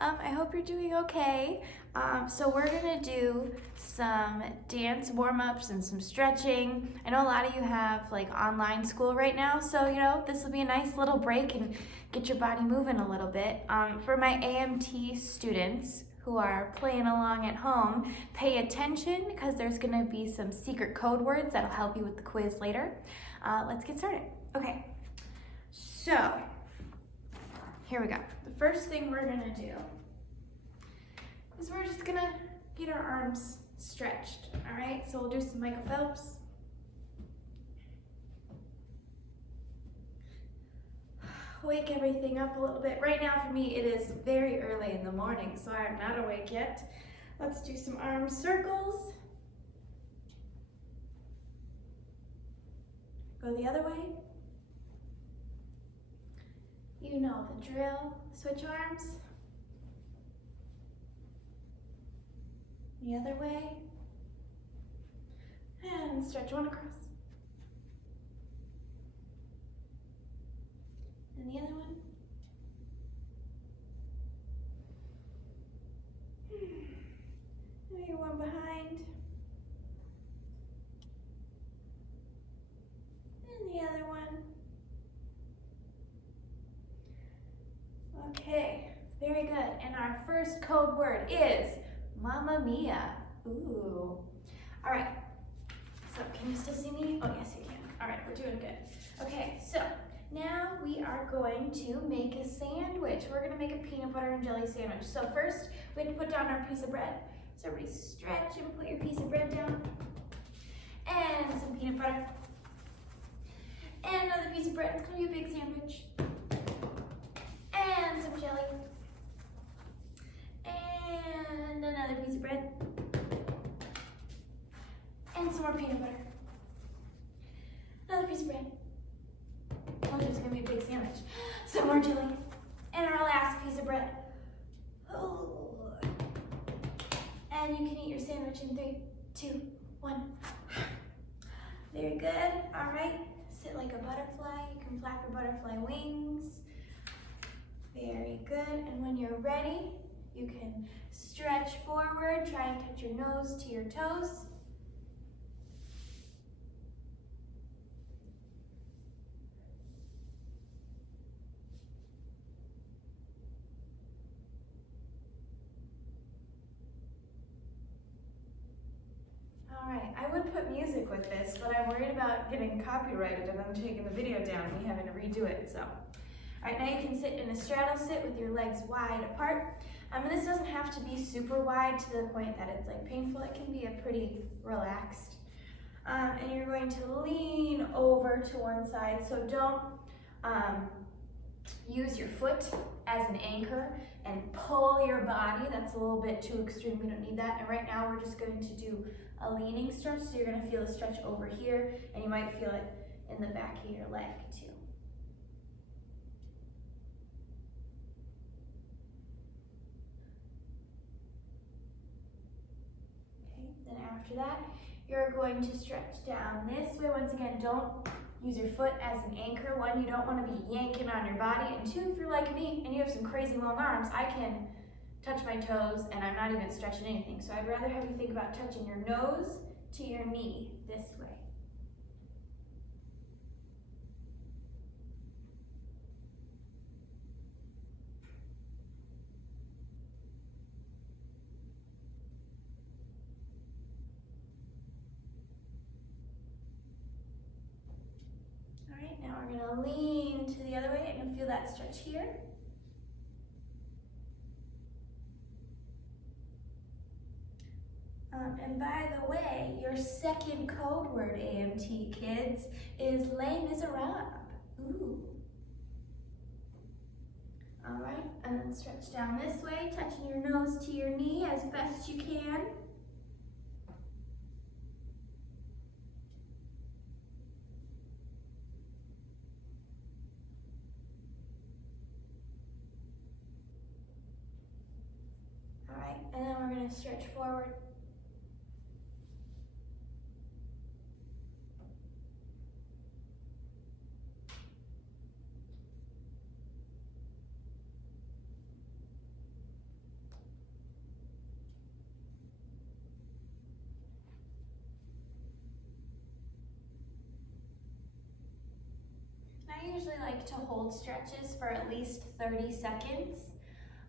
I hope you're doing okay. So we're gonna do some dance warm-ups and some stretching. I know a lot of you have like online school right now, so this will be a nice little break and get your body moving a little bit. For my AMT students who are playing along at home, pay attention because there's gonna be some secret code words that'll help you with the quiz later. Let's get started. Okay, so here we go. The first thing we're gonna do is we're just gonna get our arms stretched, all right? So we'll do some Michael Phelps. Wake everything up a little bit. Right now for me, it is very early in the morning, so I'm not awake yet. Let's do some arm circles. Go the other way. You know the drill. Switch arms. The other way. And stretch one across. And the other one. Maybe one behind. And the other one. Okay, very good. And our first code word is Mamma Mia. Ooh. All right, so can you still see me? Oh, yes, you can. All right, we're doing good. Okay, so now we are going to make a sandwich. We're gonna make a peanut butter and jelly sandwich. So first, we have to put down our piece of bread. So everybody stretch and put your piece of bread down. And some peanut butter. And another piece of bread. It's gonna be a big sandwich. And some jelly. And another piece of bread. And some more peanut butter. Another piece of bread. Oh, it's gonna be a big sandwich. Some more jelly. And our last piece of bread. Oh. And you can eat your sandwich in 3, 2, 1. Very good. All right. Sit like a butterfly. You can flap your butterfly wings. Very good. And when you're ready, you can stretch forward. Try and touch your nose to your toes. All right, I would put music with this, but I'm worried about getting copyrighted and I'm taking the video down and me having to redo it, so. All right, now you can sit in a straddle sit with your legs wide apart. And this doesn't have to be super wide to the point that it's like painful. It can be a pretty relaxed. And you're going to lean over to one side. So don't use your foot as an anchor and pull your body. That's a little bit too extreme. We don't need that. And right now we're just going to do a leaning stretch. So you're going to feel a stretch over here, and you might feel it in the back of your leg too. Then after that, you're going to stretch down this way. Once again, don't use your foot as an anchor. One, you don't want to be yanking on your body. And two, if you're like me and you have some crazy long arms, I can touch my toes and I'm not even stretching anything. So I'd rather have you think about touching your nose to your knee this way. Now we're going to lean to the other way and you'll feel that stretch here. And by the way, your second code word, AMT kids, is Les Miserables. Ooh. All right, and then stretch down this way, touching your nose to your knee as best you can. And then we're going to stretch forward. like to hold stretches for at least 30 seconds.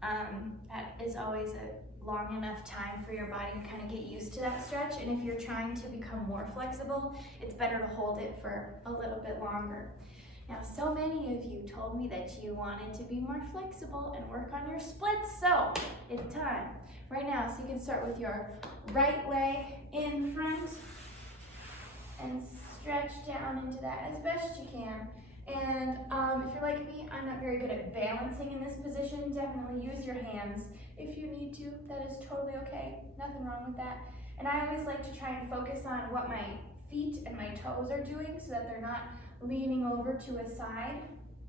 That is always a long enough time for your body to kind of get used to that stretch. And if you're trying to become more flexible, it's better to hold it for a little bit longer. Now, so many of you told me that you wanted to be more flexible and work on your splits, so it's time right now. So you can start with your right leg in front and stretch down into that as best you can. And if you're like me, I'm not very good at balancing in this position. Definitely use your hands if you need to. That is totally okay. Nothing wrong with that. And I always like to try and focus on what my feet and my toes are doing so that they're not leaning over to a side,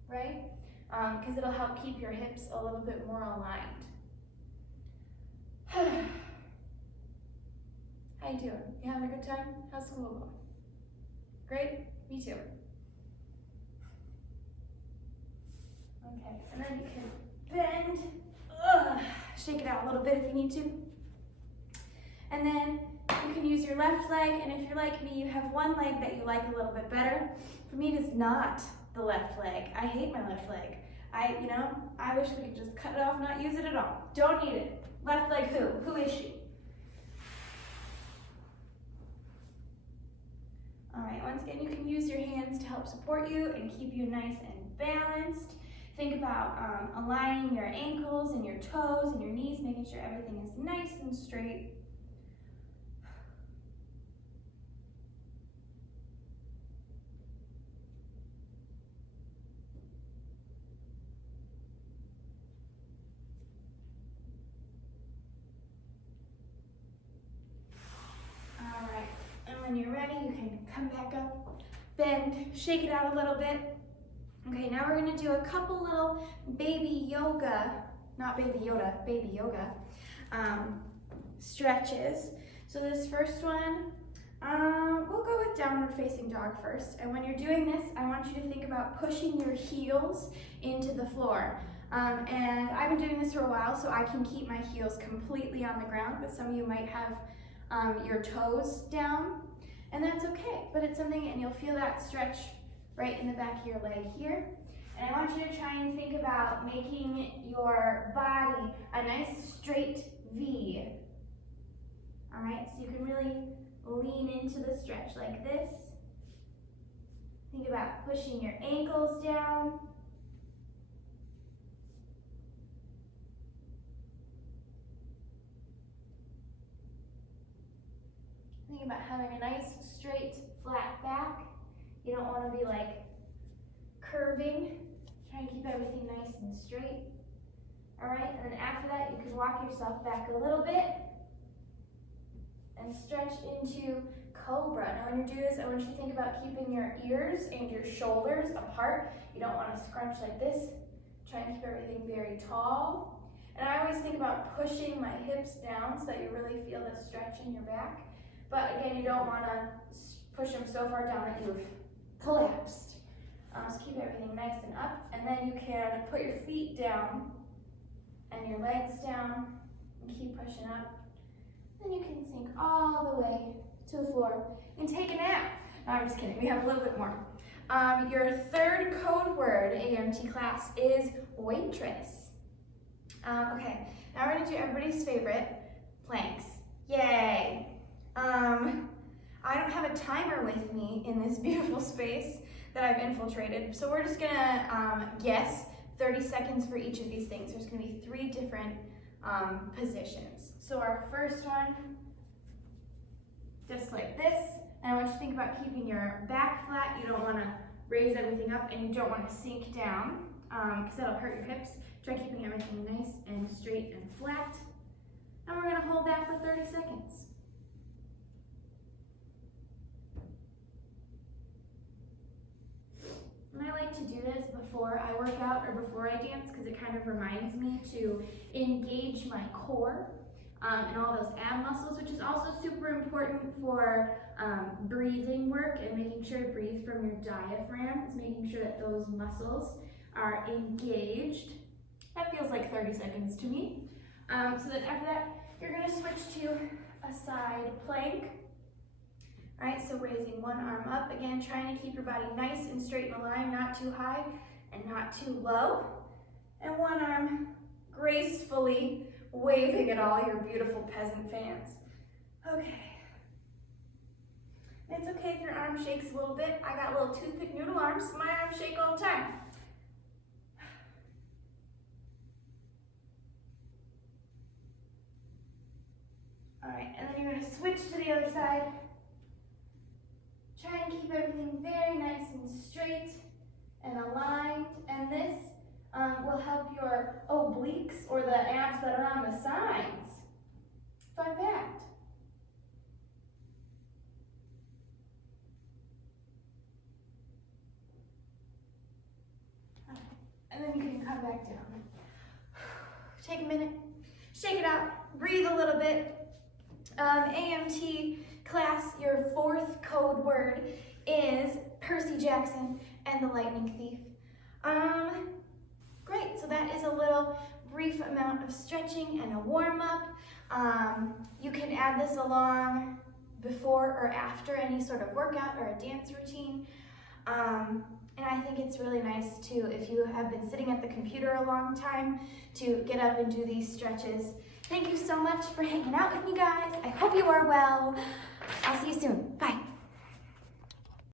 right? Because it'll help keep your hips a little bit more aligned. How you doing? You having a good time? How's school going? Great? Me too. Okay, and then you can bend, shake it out a little bit if you need to. And then you can use your left leg, and if you're like me, you have one leg that you like a little bit better. For me, it is not the left leg. I hate my left leg. I wish we could just cut it off, not use it at all. Don't need it. Left leg who? Who is she? All right, once again, you can use your hands to help support you and keep you nice and balanced. Think about aligning your ankles and your toes and your knees, making sure everything is nice and straight. All right, and when you're ready, you can come back up, bend, shake it out a little bit. Okay, now we're gonna do a couple little baby yoga, not baby Yoda, baby yoga stretches. So this first one, we'll go with downward facing dog first. And when you're doing this, I want you to think about pushing your heels into the floor. And I've been doing this for a while, so I can keep my heels completely on the ground, but some of you might have your toes down, and that's okay. But it's something, and you'll feel that stretch right in the back of your leg here. And I want you to try and think about making your body a nice straight V. All right, so you can really lean into the stretch like this. Think about pushing your ankles down. Think about having a nice straight flat back. You don't want to be like curving. Try and keep everything nice and straight. All right, and then after that, you can walk yourself back a little bit and stretch into cobra. Now when you do this, I want you to think about keeping your ears and your shoulders apart. You don't want to scrunch like this. Try and keep everything very tall. And I always think about pushing my hips down so that you really feel the stretch in your back. But again, you don't want to push them so far down that you've collapsed. So keep everything nice and up, and then you can put your feet down and your legs down and keep pushing up. Then you can sink all the way to the floor and take a nap. No, I'm just kidding, we have a little bit more. Your third code word, AMT class, is waitress. Okay, now we're gonna do everybody's favorite, planks. Yay! I don't have a timer with me in this beautiful space that I've infiltrated, so we're just gonna guess 30 seconds for each of these things. There's gonna be 3 different positions. So our first one, just like this, and I want you to think about keeping your back flat. You don't wanna raise everything up, and you don't wanna sink down, because that'll hurt your hips. Try keeping everything nice and straight and flat. And we're gonna hold that for 30 seconds. And I like to do this before I work out or before I dance because it kind of reminds me to engage my core and all those ab muscles, which is also super important for breathing work and making sure to breathe from your diaphragm. It's making sure that those muscles are engaged. That feels like 30 seconds to me. So then after that, you're gonna switch to a side plank. All right, so raising one arm up, again, trying to keep your body nice and straight in a line, not too high and not too low. And one arm gracefully waving at all your beautiful peasant fans. Okay. It's okay if your arm shakes a little bit. I got little toothpick noodle arms. My arms shake all the time. All right, and then you're gonna switch to the other side. Try and keep everything very nice and straight and aligned. And this will help your obliques, or the abs that are on the sides. Fun fact. And then you can come back down. Take a minute, shake it out, breathe a little bit. AMT class, your fourth code word is Percy Jackson and the Lightning Thief. Great, so that is a little brief amount of stretching and a warm-up. You can add this along before or after any sort of workout or a dance routine. And I think it's really nice too, if you have been sitting at the computer a long time, to get up and do these stretches. Thank you so much for hanging out with me, guys. I hope you are well. I'll see you soon. Bye.